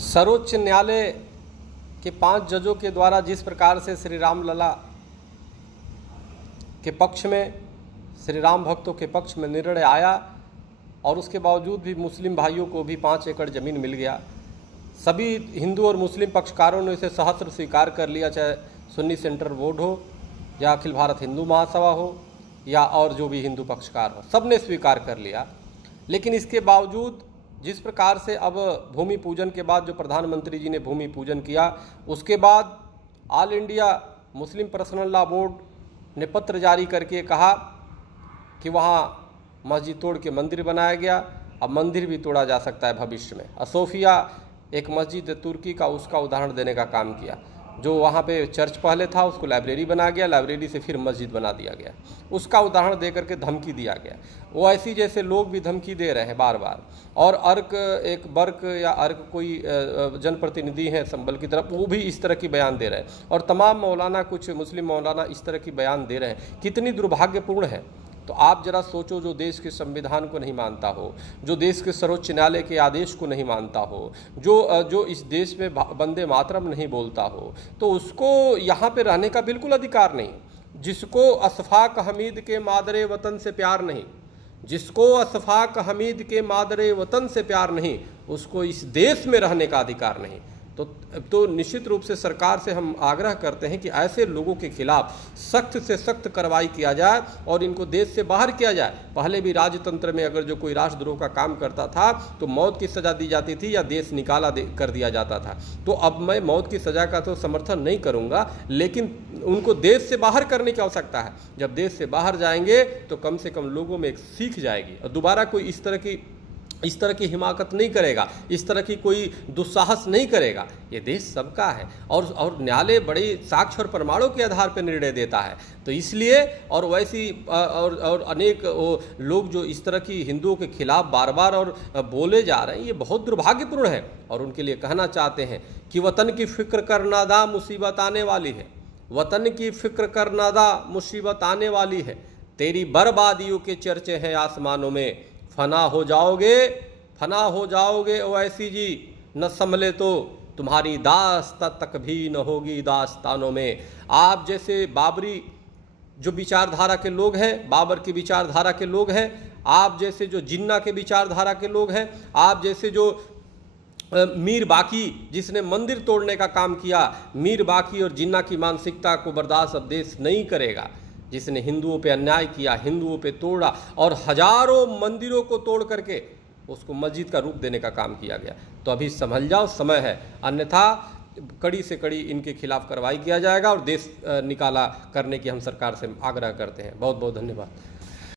सर्वोच्च न्यायालय के 5 जजों के द्वारा जिस प्रकार से श्री राम लला के पक्ष में, श्री राम भक्तों के पक्ष में निर्णय आया और उसके बावजूद भी मुस्लिम भाइयों को भी 5 एकड़ ज़मीन मिल गया। सभी हिंदू और मुस्लिम पक्षकारों ने इसे सहस्त्र स्वीकार कर लिया, चाहे सुन्नी सेंट्रल बोर्ड हो या अखिल भारत हिंदू महासभा हो या और जो भी हिंदू पक्षकार हो, सब ने स्वीकार कर लिया। लेकिन इसके बावजूद जिस प्रकार से अब भूमि पूजन के बाद जो प्रधानमंत्री जी ने भूमि पूजन किया, उसके बाद all India Muslim personal law board ने पत्र जारी करके कहा कि वहाँ मस्जिद तोड़ के मंदिर बनाया गया। अब मंदिर भी तोड़ा जा सकता है भविष्य में। असोफिया एक मस्जिद तुर्की का, उसका उदाहरण देने का काम किया। जो वहाँ पे चर्च पहले था उसको लाइब्रेरी बना गया, लाइब्रेरी से फिर मस्जिद बना दिया गया, उसका उदाहरण दे करके धमकी दिया गया। वो ऐसी जैसे लोग भी धमकी दे रहे हैं बार बार। और अर्क एक बर्क या अर्क कोई जनप्रतिनिधि हैं संबल की तरफ, वो भी इस तरह की बयान दे रहे हैं। और तमाम मौलाना, कुछ मुस्लिम मौलाना इस तरह की बयान दे रहे हैं। कितनी दुर्भाग्यपूर्ण है। तो आप जरा सोचो, जो देश के संविधान को नहीं मानता हो, जो देश के सर्वोच्च न्यायालय के आदेश को नहीं मानता हो, जो इस देश में वंदे मातरम नहीं बोलता हो, तो उसको यहाँ पे रहने का बिल्कुल अधिकार नहीं। जिसको अशफाक हमीद के मादरे वतन से प्यार नहीं, जिसको अशफाक हमीद के मादरे वतन से प्यार नहीं, उसको इस देश में रहने का अधिकार नहीं। तो निश्चित रूप से सरकार से हम आग्रह करते हैं कि ऐसे लोगों के खिलाफ सख्त से सख्त कार्रवाई किया जाए और इनको देश से बाहर किया जाए। पहले भी राजतंत्र में अगर जो कोई राष्ट्रद्रोह का काम करता था तो मौत की सज़ा दी जाती थी या देश निकाला कर दिया जाता था। तो अब मैं मौत की सज़ा का तो समर्थन नहीं करूँगा, लेकिन उनको देश से बाहर करने की आवश्यकता है। जब देश से बाहर जाएंगे तो कम से कम लोगों में एक सीख जाएगी और दोबारा कोई इस तरह की हिमाकत नहीं करेगा, इस तरह की कोई दुस्साहस नहीं करेगा। ये देश सबका है और न्यायालय बड़े साक्ष्य और प्रमाणों के आधार पर निर्णय देता है। तो इसलिए और वैसी और अनेक लोग जो इस तरह की हिंदुओं के खिलाफ बार बार और बोले जा रहे हैं, ये बहुत दुर्भाग्यपूर्ण है। और उनके लिए कहना चाहते हैं कि वतन की फिक्र कर नादा मुसीबत आने वाली है, वतन की फिक्र कर नादा मुसीबत आने वाली है। तेरी बर्बादियों के चर्चे हैं आसमानों में, फना हो जाओगे ओवैसी जी, न संभले तो तुम्हारी दास्ता तक भी न होगी दास्तानों में। आप जैसे बाबरी जो विचारधारा के लोग हैं, बाबर की विचारधारा के लोग हैं, आप जैसे जो जिन्ना के विचारधारा के लोग हैं, आप जैसे जो मीर बाकी जिसने मंदिर तोड़ने का काम किया, मीर बाकी और जिन्ना की मानसिकता को बर्दाश्त अब देश नहीं करेगा। जिसने हिंदुओं पे अन्याय किया, हिंदुओं पे तोड़ा और हजारों मंदिरों को तोड़ करके उसको मस्जिद का रूप देने का काम किया गया। तो अभी समझ जाओ, समय है, अन्यथा कड़ी से कड़ी इनके खिलाफ कार्रवाई किया जाएगा और देश निकाला करने की हम सरकार से आग्रह करते हैं। बहुत बहुत धन्यवाद।